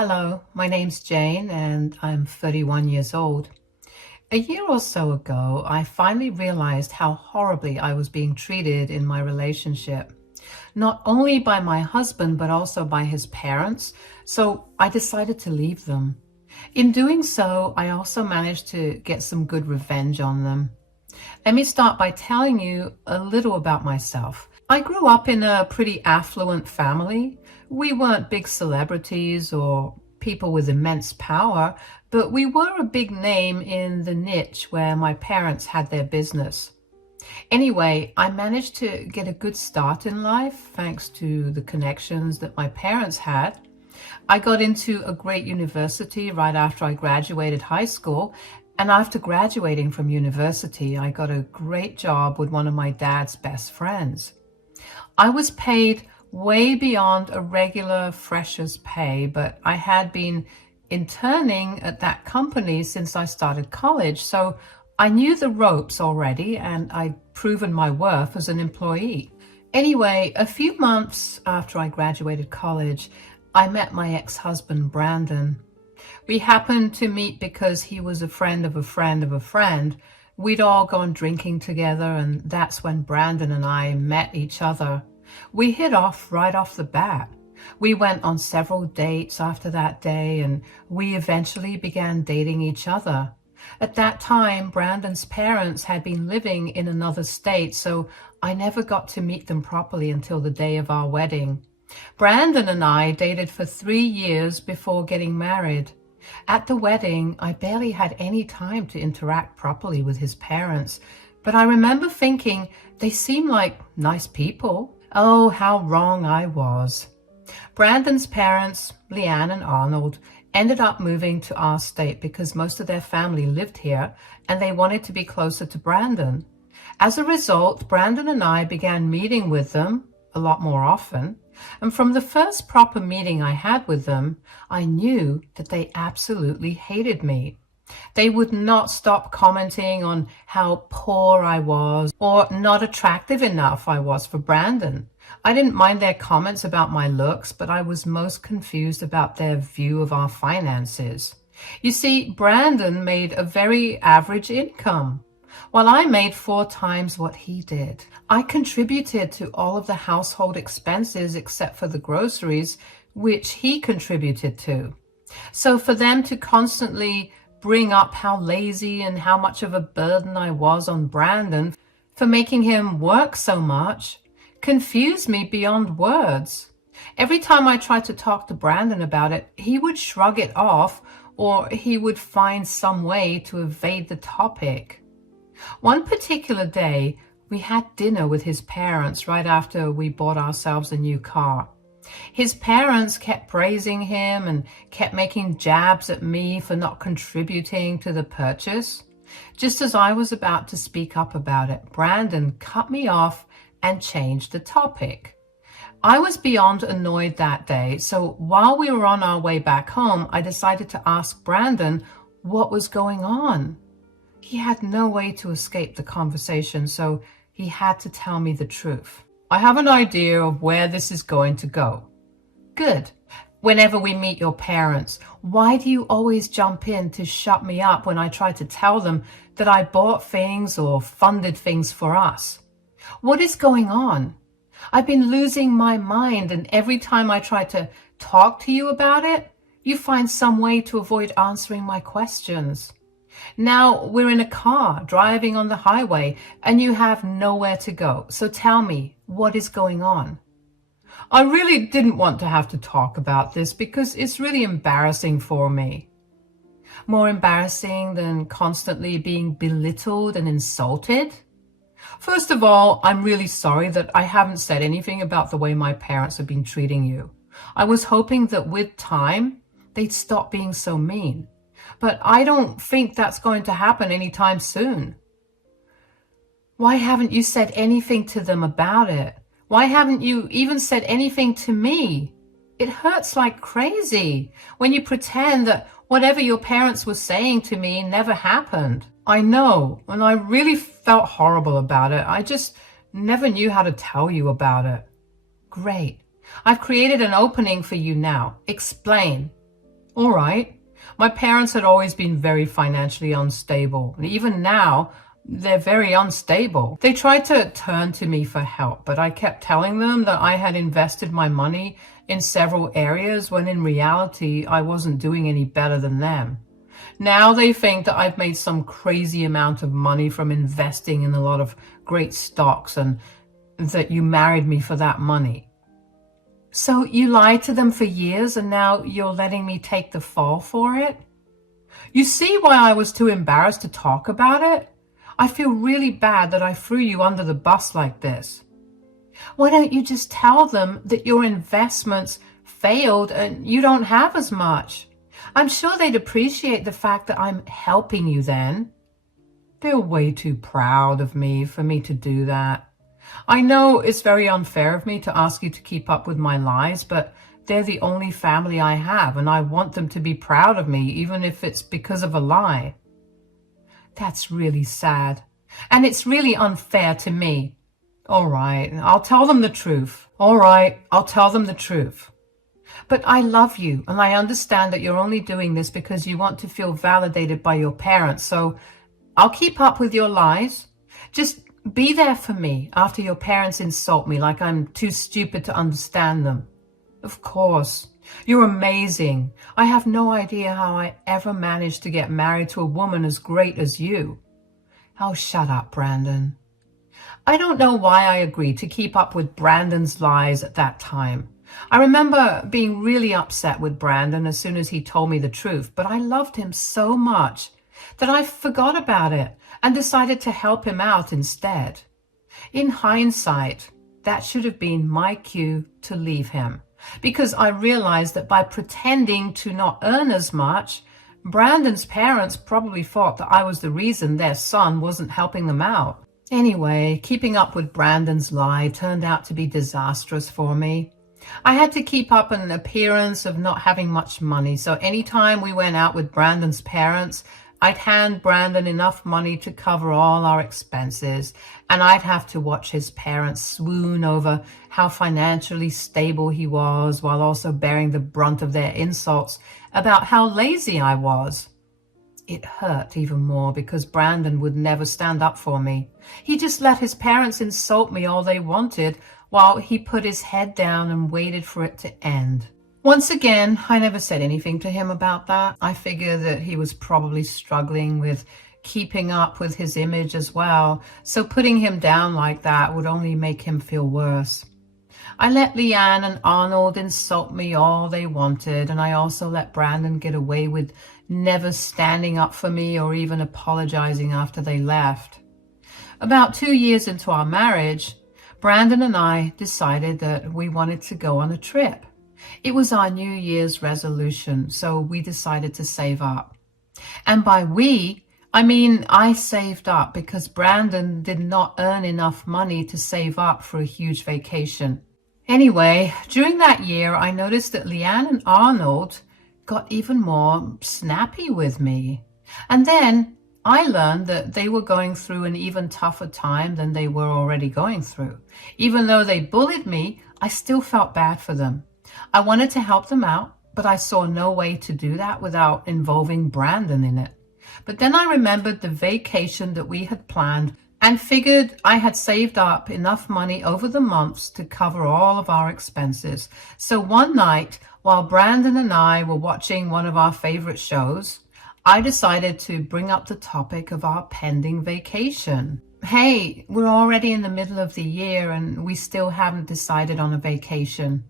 Hello, my name's Jane and I'm 31 years old. A year or so ago, I finally realized how horribly I was being treated in my relationship, not only by my husband, but also by his parents. So I decided to leave them. In doing so, I also managed to get some good revenge on them. Let me start by telling you a little about myself. I grew up in a pretty affluent family. We weren't big celebrities or people with immense power, but we were a big name in the niche where my parents had their business. Anyway, I managed to get a good start in life thanks to the connections that my parents had. I got into a great university right after I graduated high school, and after graduating from university, I got a great job with one of my dad's best friends. I was paid way beyond a regular fresher's pay, but I had been interning at that company since I started college, so I knew the ropes already and I'd proven my worth as an employee. Anyway, a few months after I graduated college, I met my ex-husband, Brandon. We happened to meet because he was a friend of a friend of a friend. We'd all gone drinking together, and that's when Brandon and I met each other. We hit off right off the bat. We went on several dates after that day, and we eventually began dating each other. At that time, Brandon's parents had been living in another state, so I never got to meet them properly until the day of our wedding. Brandon and I dated for 3 years before getting married. At the wedding, I barely had any time to interact properly with his parents, but I remember thinking they seemed like nice people. Oh, how wrong I was. Brandon's parents, Leanne and Arnold, ended up moving to our state because most of their family lived here and they wanted to be closer to Brandon. As a result, Brandon and I began meeting with them a lot more often. And from the first proper meeting I had with them, I knew that they absolutely hated me. They would not stop commenting on how poor I was or not attractive enough I was for Brandon. I didn't mind their comments about my looks, but I was most confused about their view of our finances. You see, Brandon made a very average income, while I made 4 times what he did. I contributed to all of the household expenses except for the groceries, which he contributed to. So for them to constantly bring up how lazy and how much of a burden I was on Brandon for making him work so much confused me beyond words. Every time I tried to talk to Brandon about it, he would shrug it off or he would find some way to evade the topic. One particular day, we had dinner with his parents right after we bought ourselves a new car. His parents kept praising him and kept making jabs at me for not contributing to the purchase. Just as I was about to speak up about it, Brandon cut me off and changed the topic. I was beyond annoyed that day, so while we were on our way back home, I decided to ask Brandon what was going on. He had no way to escape the conversation, so he had to tell me the truth. I have an idea of where this is going to go. Good. Whenever we meet your parents, why do you always jump in to shut me up when I try to tell them that I bought things or funded things for us? What is going on? I've been losing my mind, and every time I try to talk to you about it, you find some way to avoid answering my questions. Now we're in a car driving on the highway and you have nowhere to go. So tell me, what is going on? I really didn't want to have to talk about this because it's really embarrassing for me. More embarrassing than constantly being belittled and insulted? First of all, I'm really sorry that I haven't said anything about the way my parents have been treating you. I was hoping that with time, they'd stop being so mean. But I don't think that's going to happen anytime soon. Why haven't you said anything to them about it? Why haven't you even said anything to me? It hurts like crazy when you pretend that whatever your parents were saying to me never happened. I know, and I really felt horrible about it. I just never knew how to tell you about it. Great. I've created an opening for you now. Explain. All right. My parents had always been very financially unstable. And even now, they're very unstable. They tried to turn to me for help, but I kept telling them that I had invested my money in several areas when in reality, I wasn't doing any better than them. Now they think that I've made some crazy amount of money from investing in a lot of great stocks and that you married me for that money. So you lied to them for years and now you're letting me take the fall for it? You see why I was too embarrassed to talk about it? I feel really bad that I threw you under the bus like this. Why don't you just tell them that your investments failed and you don't have as much? I'm sure they'd appreciate the fact that I'm helping you then. They're way too proud of me for me to do that. I know it's very unfair of me to ask you to keep up with my lies, but they're the only family I have, and I want them to be proud of me, even if it's because of a lie. That's really sad, and it's really unfair to me. All right, I'll tell them the truth. All right, I'll tell them the truth. But I love you, and I understand that you're only doing this because you want to feel validated by your parents, so I'll keep up with your lies. Just be there for me after your parents insult me like I'm too stupid to understand them. Of course. You're amazing. I have no idea how I ever managed to get married to a woman as great as you. Oh, shut up, Brandon. I don't know why I agreed to keep up with Brandon's lies at that time. I remember being really upset with Brandon as soon as he told me the truth, but I loved him so much that I forgot about it and decided to help him out instead. In hindsight, that should have been my cue to leave him, because I realized that by pretending to not earn as much, Brandon's parents probably thought that I was the reason their son wasn't helping them out. Anyway, keeping up with Brandon's lie turned out to be disastrous for me. I had to keep up an appearance of not having much money, so anytime we went out with Brandon's parents, I'd hand Brandon enough money to cover all our expenses, and I'd have to watch his parents swoon over how financially stable he was while also bearing the brunt of their insults about how lazy I was. It hurt even more because Brandon would never stand up for me. He just let his parents insult me all they wanted while he put his head down and waited for it to end. Once again, I never said anything to him about that. I figure that he was probably struggling with keeping up with his image as well, so putting him down like that would only make him feel worse. I let Leanne and Arnold insult me all they wanted, and I also let Brandon get away with never standing up for me or even apologizing after they left. About 2 years into our marriage, Brandon and I decided that we wanted to go on a trip. It was our New Year's resolution, so we decided to save up. And by we, I mean I saved up because Brandon did not earn enough money to save up for a huge vacation. Anyway, during that year, I noticed that Leanne and Arnold got even more snappy with me. And then I learned that they were going through an even tougher time than they were already going through. Even though they bullied me, I still felt bad for them. I wanted to help them out, but I saw no way to do that without involving Brandon in it. But then I remembered the vacation that we had planned and figured I had saved up enough money over the months to cover all of our expenses. So one night, while Brandon and I were watching one of our favorite shows, I decided to bring up the topic of our pending vacation. Hey, we're already in the middle of the year and we still haven't decided on a vacation.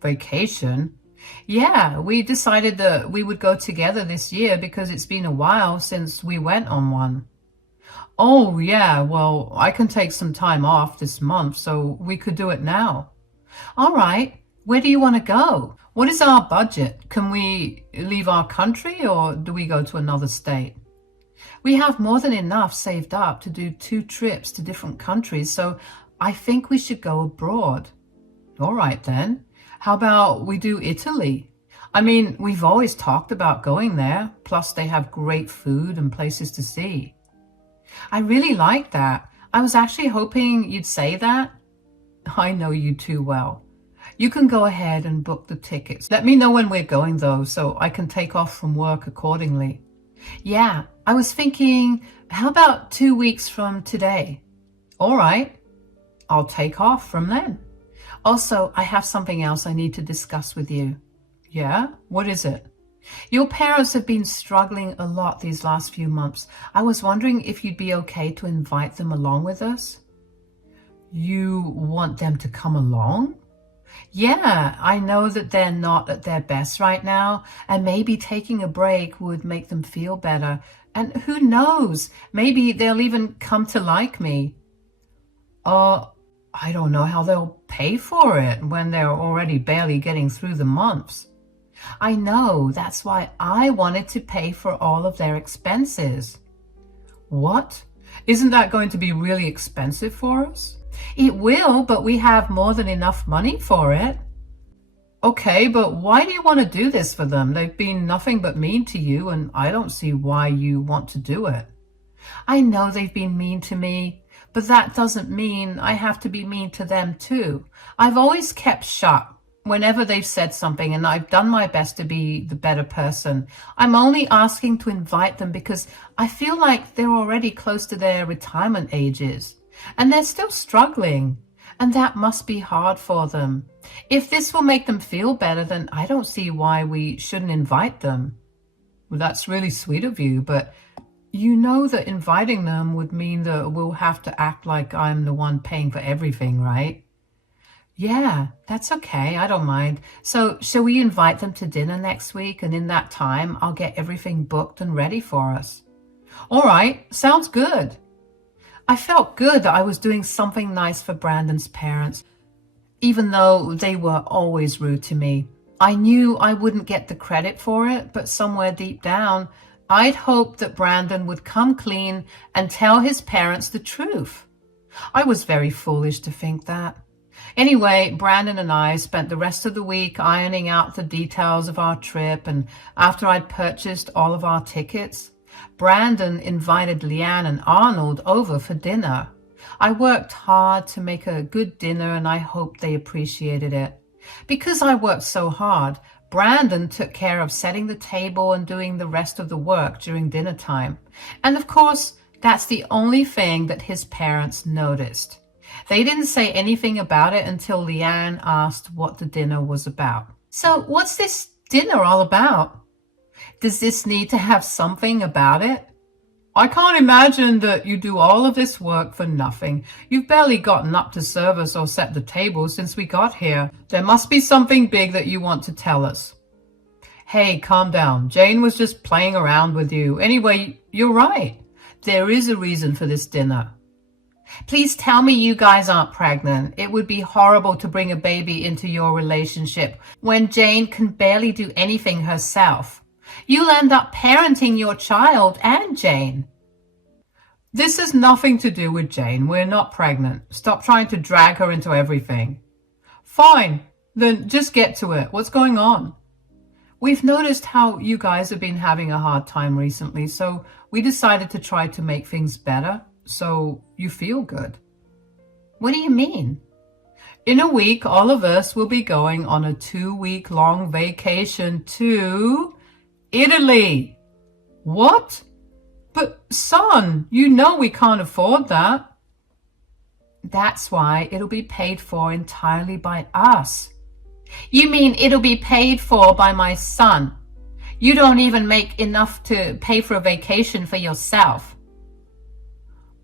Vacation? Yeah, we decided that we would go together this year because it's been a while since we went on one. Oh, yeah, well, I can take some time off this month, so we could do it now. All right, where do you want to go? What is our budget? Can we leave our country or do we go to another state? We have more than enough saved up to do 2 trips to different countries, so I think we should go abroad. All right, then. How about we do Italy? I mean, we've always talked about going there, plus they have great food and places to see. I really like that. I was actually hoping you'd say that. I know you too well. You can go ahead and book the tickets. Let me know when we're going though, so I can take off from work accordingly. Yeah, I was thinking, how about 2 weeks from today? All right, I'll take off from then. Also, I have something else I need to discuss with you. Yeah? What is it? Your parents have been struggling a lot these last few months. I was wondering if you'd be okay to invite them along with us. You want them to come along? Yeah, I know that they're not at their best right now, and maybe taking a break would make them feel better. And who knows, maybe they'll even come to like me. I don't know how they'll pay for it when they're already barely getting through the months. I know, that's why I wanted to pay for all of their expenses. What? Isn't that going to be really expensive for us? It will, but we have more than enough money for it. Okay, but why do you want to do this for them? They've been nothing but mean to you, and I don't see why you want to do it. I know they've been mean to me, but that doesn't mean I have to be mean to them too. I've always kept shut whenever they've said something, and I've done my best to be the better person. I'm only asking to invite them because I feel like they're already close to their retirement ages, and they're still struggling, and that must be hard for them. If this will make them feel better, then I don't see why we shouldn't invite them. Well, that's really sweet of you, but you know that inviting them would mean that we'll have to act like I'm the one paying for everything, right? Yeah, that's okay. I don't mind. So shall we invite them to dinner next week? And in that time, I'll get everything booked and ready for us. All right, sounds good. I felt good that I was doing something nice for Brandon's parents, even though they were always rude to me. I knew I wouldn't get the credit for it, but somewhere deep down, I'd hoped that Brandon would come clean and tell his parents the truth. I was very foolish to think that. Anyway, Brandon and I spent the rest of the week ironing out the details of our trip, and after I'd purchased all of our tickets, Brandon invited Leanne and Arnold over for dinner. I worked hard to make a good dinner, and I hope they appreciated it. Because I worked so hard, Brandon took care of setting the table and doing the rest of the work during dinner time. And of course, that's the only thing that his parents noticed. They didn't say anything about it until Leanne asked what the dinner was about. So what's this dinner all about? Does this need to have something about it? I can't imagine that you do all of this work for nothing. You've barely gotten up to serve us or set the table since we got here. There must be something big that you want to tell us. Hey, calm down. Jane was just playing around with you. Anyway, you're right. There is a reason for this dinner. Please tell me you guys aren't pregnant. It would be horrible to bring a baby into your relationship when Jane can barely do anything herself. You'll end up parenting your child and Jane. This has nothing to do with Jane. We're not pregnant. Stop trying to drag her into everything. Fine, then just get to it. What's going on? We've noticed how you guys have been having a hard time recently, so we decided to try to make things better so you feel good. What do you mean? In a week, all of us will be going on a 2-week-long vacation to Italy. What? But son, you know we can't afford that. That's why it'll be paid for entirely by us. You mean it'll be paid for by my son? You don't even make enough to pay for a vacation for yourself.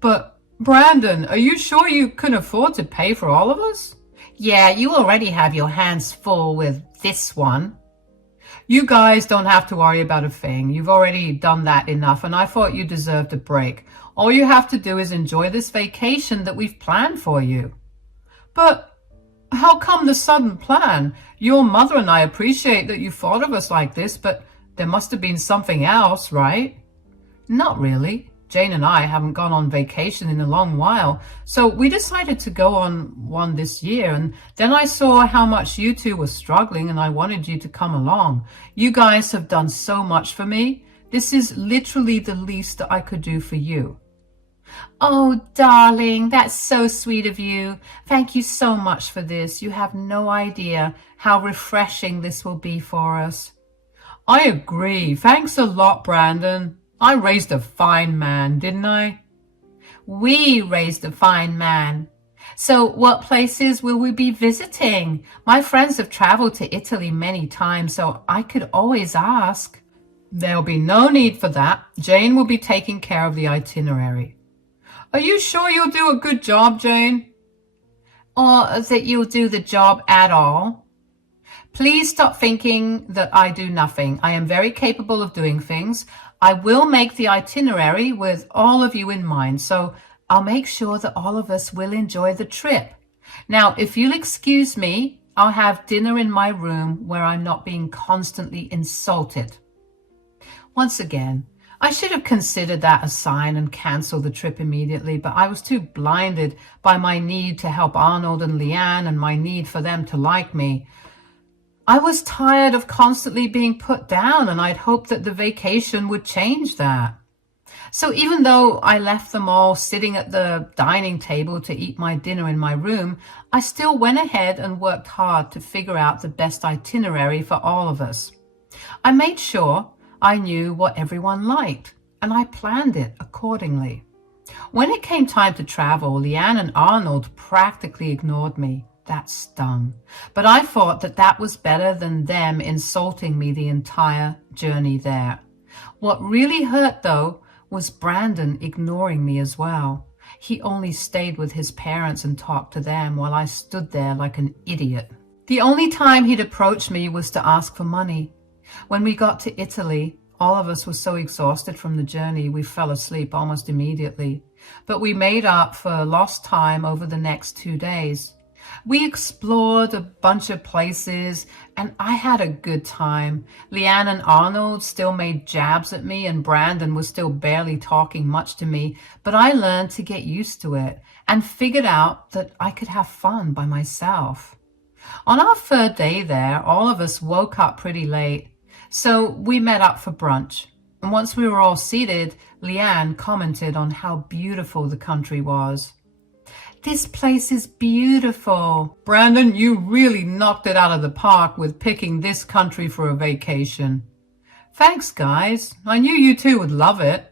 But Brandon, are you sure you can afford to pay for all of us? Yeah, you already have your hands full with this one. You guys don't have to worry about a thing. You've already done that enough, and I thought you deserved a break. All you have to do is enjoy this vacation that we've planned for you. But how come the sudden plan? Your mother and I appreciate that you thought of us like this, but there must have been something else, right? Not really. Jane and I haven't gone on vacation in a long while, so we decided to go on one this year, and then I saw how much you two were struggling and I wanted you to come along. You guys have done so much for me. This is literally the least that I could do for you. Oh, darling, that's so sweet of you. Thank you so much for this. You have no idea how refreshing this will be for us. I agree. Thanks a lot, Brandon. I raised a fine man, didn't I? We raised a fine man. So what places will we be visiting? My friends have traveled to Italy many times, so I could always ask. There'll be no need for that. Jane will be taking care of the itinerary. Are you sure you'll do a good job, Jane? Or that you'll do the job at all? Please stop thinking that I do nothing. I am very capable of doing things. I will make the itinerary with all of you in mind, so I'll make sure that all of us will enjoy the trip. Now, if you'll excuse me, I'll have dinner in my room where I'm not being constantly insulted. Once again, I should have considered that a sign and canceled the trip immediately, but I was too blinded by my need to help Arnold and Leanne and my need for them to like me. I was tired of constantly being put down, and I'd hoped that the vacation would change that. So even though I left them all sitting at the dining table to eat my dinner in my room, I still went ahead and worked hard to figure out the best itinerary for all of us. I made sure I knew what everyone liked, and I planned it accordingly. When it came time to travel, Leanne and Arnold practically ignored me. That stung. But I thought that that was better than them insulting me the entire journey there. What really hurt, though, was Brandon ignoring me as well. He only stayed with his parents and talked to them while I stood there like an idiot. The only time he'd approach me was to ask for money. When we got to Italy, all of us were so exhausted from the journey we fell asleep almost immediately. But we made up for lost time over the next 2 days. We explored a bunch of places, and I had a good time. Leanne and Arnold still made jabs at me, and Brandon was still barely talking much to me, but I learned to get used to it and figured out that I could have fun by myself. On our third day there, all of us woke up pretty late, so we met up for brunch. And once we were all seated, Leanne commented on how beautiful the country was. This place is beautiful. Brandon, you really knocked it out of the park with picking this country for a vacation. Thanks, guys. I knew you two would love it.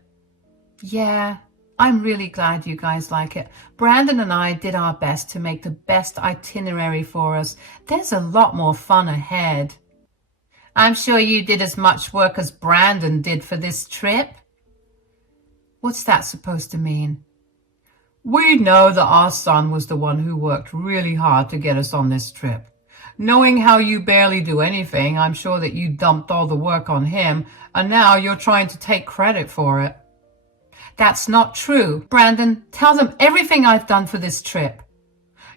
Yeah, I'm really glad you guys like it. Brandon and I did our best to make the best itinerary for us. There's a lot more fun ahead. I'm sure you did as much work as Brandon did for this trip. What's that supposed to mean? We know that our son was the one who worked really hard to get us on this trip. Knowing how you barely do anything, I'm sure that you dumped all the work on him, and now you're trying to take credit for it. That's not true. Brandon, tell them everything I've done for this trip.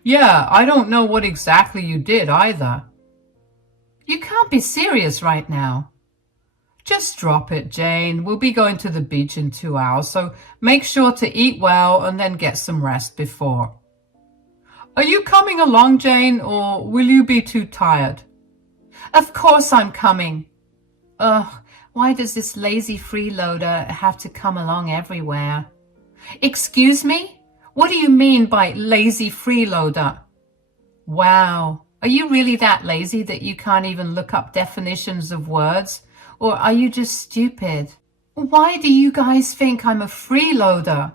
Yeah, I don't know what exactly you did either. You can't be serious right now. Just drop it, Jane. We'll be going to the beach in 2 hours, so make sure to eat well and then get some rest before. Are you coming along, Jane, or will you be too tired? Of course I'm coming. Ugh, why does this lazy freeloader have to come along everywhere? Excuse me? What do you mean by lazy freeloader? Wow, are you really that lazy that you can't even look up definitions of words? Or are you just stupid? Why do you guys think I'm a freeloader?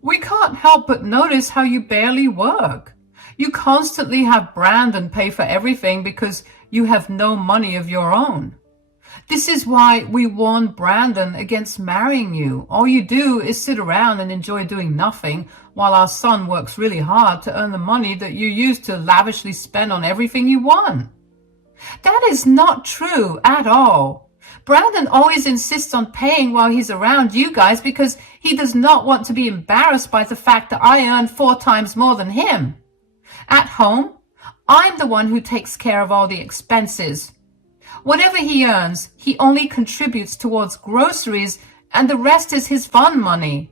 We can't help but notice how you barely work. You constantly have Brandon pay for everything because you have no money of your own. This is why we warned Brandon against marrying you. All you do is sit around and enjoy doing nothing while our son works really hard to earn the money that you use to lavishly spend on everything you want. That is not true at all. Brandon always insists on paying while he's around you guys because he does not want to be embarrassed by the fact that I earn 4 times more than him. At home, I'm the one who takes care of all the expenses. Whatever he earns, he only contributes towards groceries, and the rest is his fun money.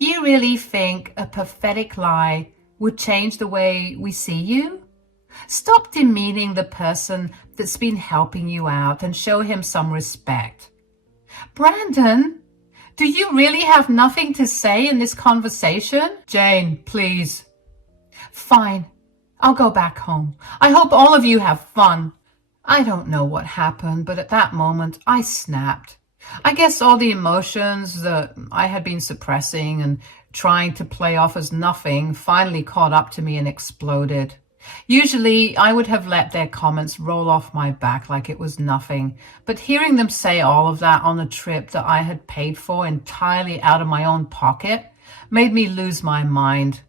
You really think a pathetic lie would change the way we see you? Stop demeaning the person that's been helping you out and show him some respect. Brandon, Do you really have nothing to say in this conversation? Jane, please. Fine. I'll go back home. I hope all of you have fun. I don't know what happened, but at that moment I snapped. I guess all the emotions that I had been suppressing and trying to play off as nothing finally caught up to me and exploded. Usually I would have let their comments roll off my back like it was nothing, but hearing them say all of that on a trip that I had paid for entirely out of my own pocket made me lose my mind.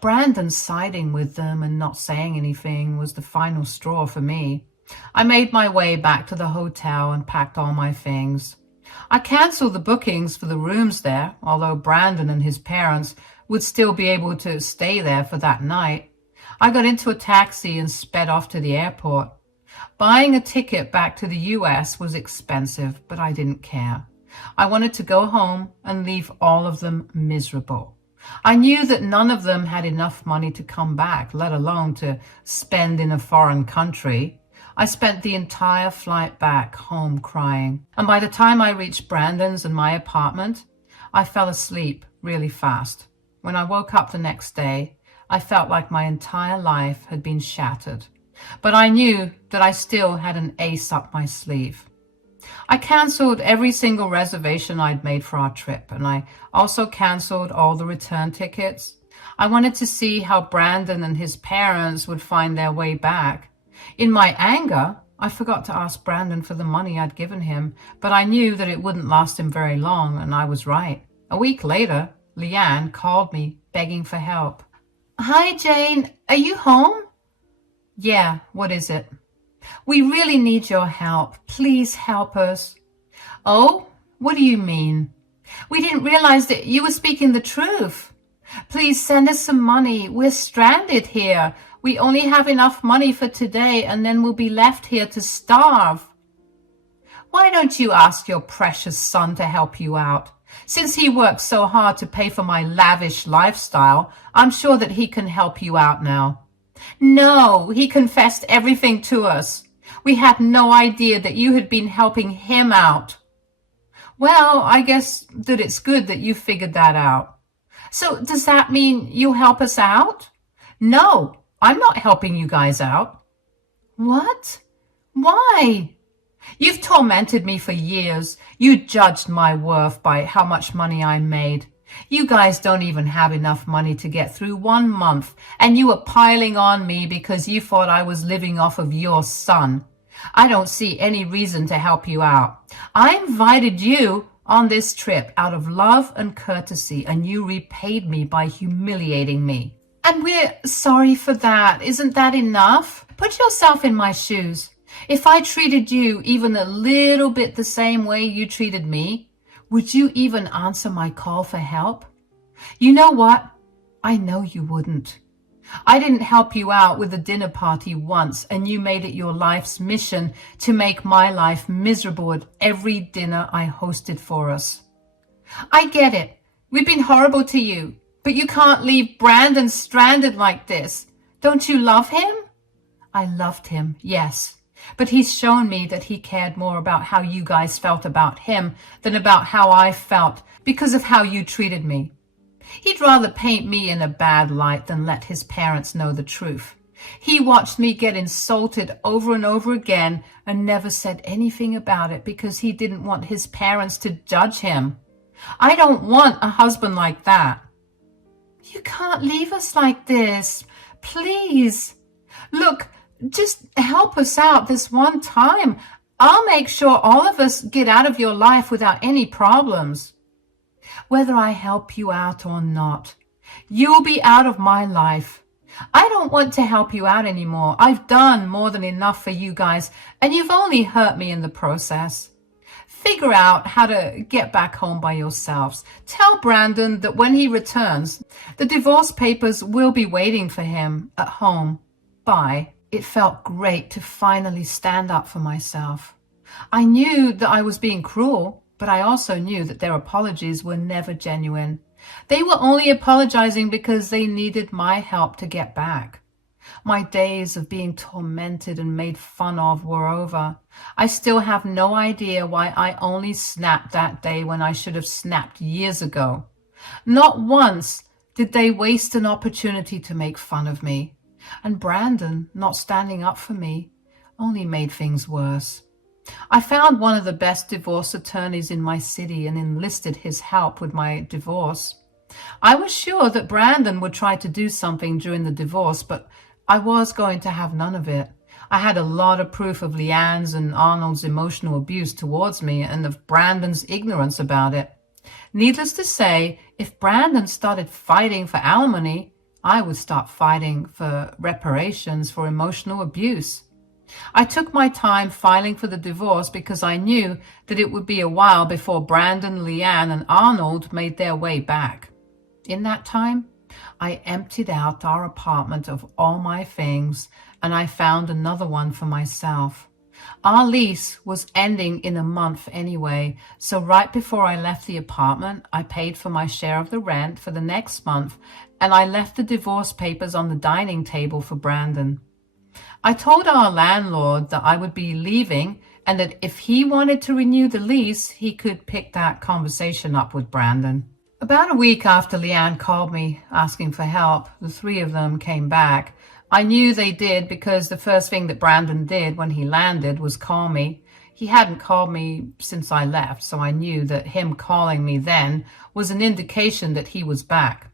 Brandon siding with them and not saying anything was the final straw for me. I made my way back to the hotel and packed all my things. I canceled the bookings for the rooms there, although Brandon and his parents would still be able to stay there for that night. I got into a taxi and sped off to the airport. Buying a ticket back to the US was expensive, but I didn't care. I wanted to go home and leave all of them miserable. I knew that none of them had enough money to come back, let alone to spend in a foreign country. I spent the entire flight back home crying, and by the time I reached Brandon's and my apartment, I fell asleep really fast. When I woke up the next day, I felt like my entire life had been shattered, but I knew that I still had an ace up my sleeve. I canceled every single reservation I'd made for our trip, and I also canceled all the return tickets. I wanted to see how Brandon and his parents would find their way back. In my anger, I forgot to ask Brandon for the money I'd given him, but I knew that it wouldn't last him very long, and I was right. A week later, Leanne called me, begging for help. Hi, Jane. Are you home? Yeah, what is it? We really need your help. Please help us. Oh, what do you mean? We didn't realize that you were speaking the truth. Please send us some money. We're stranded here. We only have enough money for today, and then we'll be left here to starve. Why don't you ask your precious son to help you out? Since he worked so hard to pay for my lavish lifestyle, I'm sure that he can help you out now. No, he confessed everything to us. We had no idea that you had been helping him out. Well, I guess that it's good that you figured that out. So does that mean you'll help us out? No, I'm not helping you guys out. What? Why? You've tormented me for years. You judged my worth by how much money I made. You guys don't even have enough money to get through 1 month, and you were piling on me because you thought I was living off of your son. I don't see any reason to help you out. I invited you on this trip out of love and courtesy, and you repaid me by humiliating me. And we're sorry for that. Isn't that enough? Put yourself in my shoes. If I treated you even a little bit the same way you treated me, would you even answer my call for help? You know what? I know you wouldn't. I didn't help you out with a dinner party once, and you made it your life's mission to make my life miserable at every dinner I hosted for us. I get it. We've been horrible to you, but you can't leave Brandon stranded like this. Don't you love him? I loved him, yes. But he's shown me that he cared more about how you guys felt about him than about how I felt because of how you treated me. He'd rather paint me in a bad light than let his parents know the truth. He watched me get insulted over and over again and never said anything about it because he didn't want his parents to judge him. I don't want a husband like that. You can't leave us like this. Please. Look, just help us out this one time. I'll make sure all of us get out of your life without any problems. Whether I help you out or not, you'll be out of my life. I don't want to help you out anymore. I've done more than enough for you guys, and you've only hurt me in the process. Figure out how to get back home by yourselves. Tell Brandon that when he returns, the divorce papers will be waiting for him at home. Bye. It felt great to finally stand up for myself. I knew that I was being cruel, but I also knew that their apologies were never genuine. They were only apologizing because they needed my help to get back. My days of being tormented and made fun of were over. I still have no idea why I only snapped that day when I should have snapped years ago. Not once did they waste an opportunity to make fun of me. And Brandon, not standing up for me, only made things worse. I found one of the best divorce attorneys in my city and enlisted his help with my divorce. I was sure that Brandon would try to do something during the divorce, but I was going to have none of it. I had a lot of proof of Leanne's and Arnold's emotional abuse towards me and of Brandon's ignorance about it. Needless to say, if Brandon started fighting for alimony, I would start fighting for reparations for emotional abuse. I took my time filing for the divorce because I knew that it would be a while before Brandon, Leanne, and Arnold made their way back. In that time, I emptied out our apartment of all my things, and I found another one for myself. Our lease was ending in a month anyway, so right before I left the apartment, I paid for my share of the rent for the next month, and I left the divorce papers on the dining table for Brandon. I told our landlord that I would be leaving and that if he wanted to renew the lease, he could pick that conversation up with Brandon. About a week after Leanne called me asking for help, the three of them came back. I knew they did because the first thing that Brandon did when he landed was call me. He hadn't called me since I left, so I knew that him calling me then was an indication that he was back.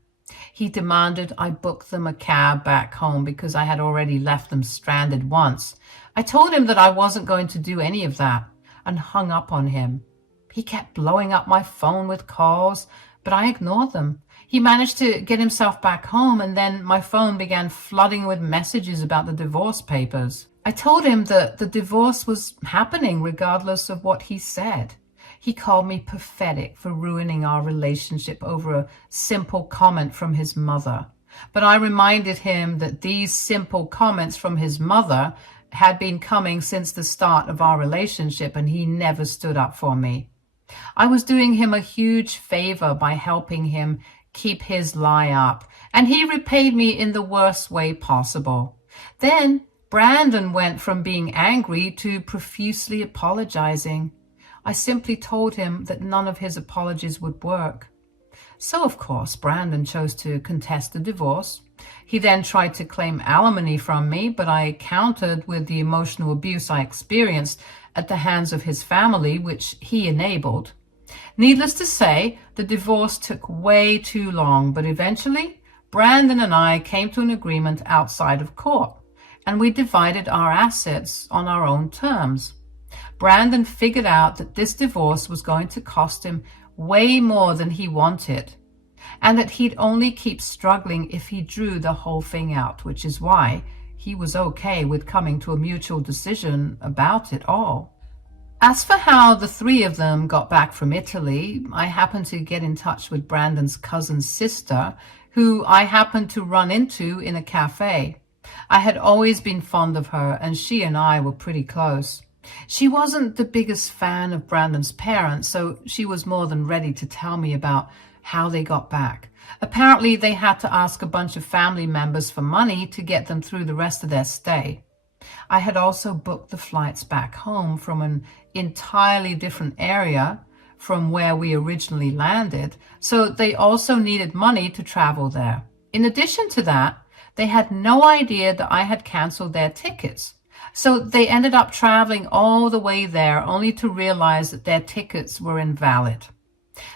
He demanded I book them a cab back home because I had already left them stranded once. I told him that I wasn't going to do any of that and hung up on him. He kept blowing up my phone with calls, but I ignored them. He managed to get himself back home, and then my phone began flooding with messages about the divorce papers. I told him that the divorce was happening regardless of what he said. He called me pathetic for ruining our relationship over a simple comment from his mother. But I reminded him that these simple comments from his mother had been coming since the start of our relationship, and he never stood up for me. I was doing him a huge favor by helping him keep his lie up, and he repaid me in the worst way possible. Then Brandon went from being angry to profusely apologizing. I simply told him that none of his apologies would work. So, of course, Brandon chose to contest the divorce. He then tried to claim alimony from me, but I countered with the emotional abuse I experienced at the hands of his family, which he enabled. Needless to say, the divorce took way too long, but eventually, Brandon and I came to an agreement outside of court, and we divided our assets on our own terms. Brandon figured out that this divorce was going to cost him way more than he wanted, and that he'd only keep struggling if he drew the whole thing out, which is why he was okay with coming to a mutual decision about it all. As for how the three of them got back from Italy, I happened to get in touch with Brandon's cousin's sister, who I happened to run into in a cafe. I had always been fond of her, and she and I were pretty close. She wasn't the biggest fan of Brandon's parents, so she was more than ready to tell me about how they got back. Apparently, they had to ask a bunch of family members for money to get them through the rest of their stay. I had also booked the flights back home from an entirely different area from where we originally landed, so they also needed money to travel there. In addition to that, they had no idea that I had canceled their tickets. So they ended up traveling all the way there only to realize that their tickets were invalid.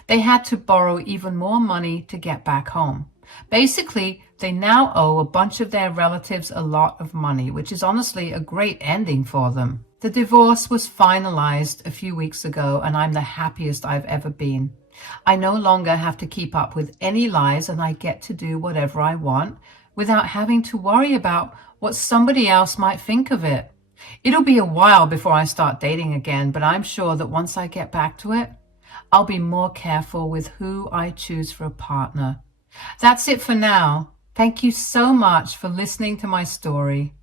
They had to borrow even more money to get back home. Basically, they now owe a bunch of their relatives a lot of money, which is honestly a great ending for them. The divorce was finalized a few weeks ago, and I'm the happiest I've ever been. I no longer have to keep up with any lies, and I get to do whatever I want without having to worry about what somebody else might think of it. It'll be a while before I start dating again, but I'm sure that once I get back to it, I'll be more careful with who I choose for a partner. That's it for now. Thank you so much for listening to my story.